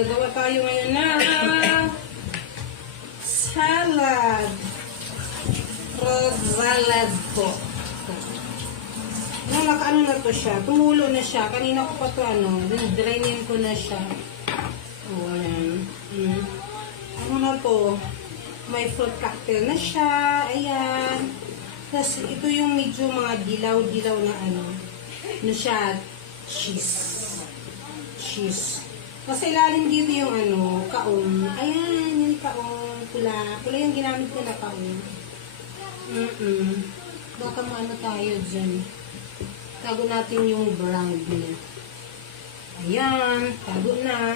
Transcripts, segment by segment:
Gagawa tayo ngayon na salad. Fruit salad po. Ano na to siya? Tumulo na siya. Kanina ko pa to drainin ko na siya. O, ayan. Ano na to? May fruit cocktail na siya. Ayan. Tapos, ito yung medyo mga dilaw-dilaw na ano siya, cheese. Kasi ilalim dito yung kaon. Ayan, yung kaon. Pula yung ginamit ko na kaon. Baka maano tayo dyan. Tago natin yung brown niya. Ayan, tago na.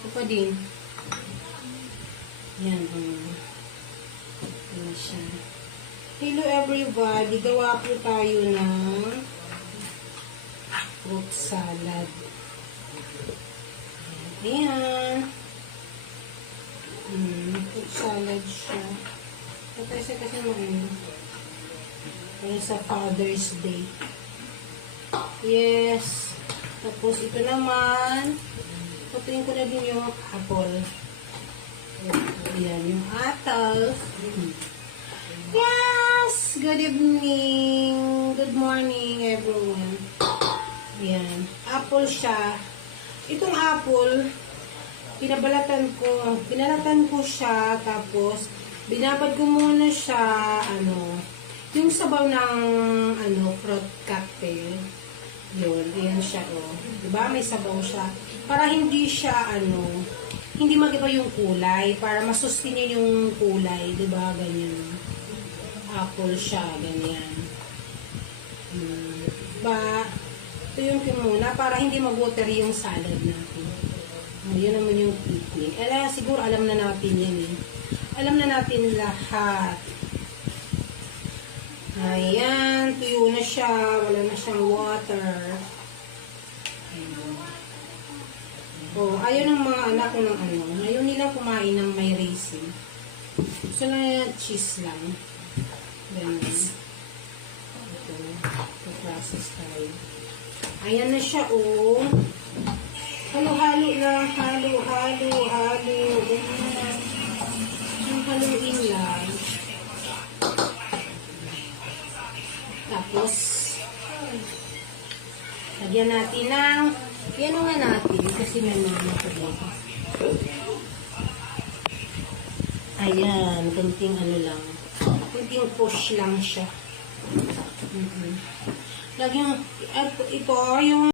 Ito pa din. Ayan, ayan siya. Hello everybody, gawa po tayo ng fruit salad. Ayan. Fruit salad siya. Ito kasi ayun sa Father's Day. Yes. Tapos ito naman, patuin ko na din yung apple. Ayan, yung apple. Yes! Good evening. Good morning, everyone. Ayan. Apple siya. Itong apple, pinalatan ko siya, tapos, binabad ko muna siya, yung sabaw ng, fruit cocktail. Yun, ayan siya, Diba? May sabaw siya. Para hindi siya, hindi mag-iba yung kulay. Para masustain niya yung kulay. Diba? Ganyan. Apple siya, ganyan. Ito yung muna, para hindi mag-watery yung salad natin. Yun naman yung technique. Siguro alam na natin yan Alam na natin lahat. Ayan, tuyo na siya. Wala na siyang water. Ayaw ng mga anak ko ng ayaw nila kumain ng may raisin. Gusto na cheese lang. Ganun. Ito process tayo. Ayan na siya, Halo-halo lang. Halo. Yung haluin lang. Tapos, lagyan natin ng, yan nga natin, kasi may mga ito dito. Ayan, kunting lang. Kunting push lang siya. Lagyan, ito, yung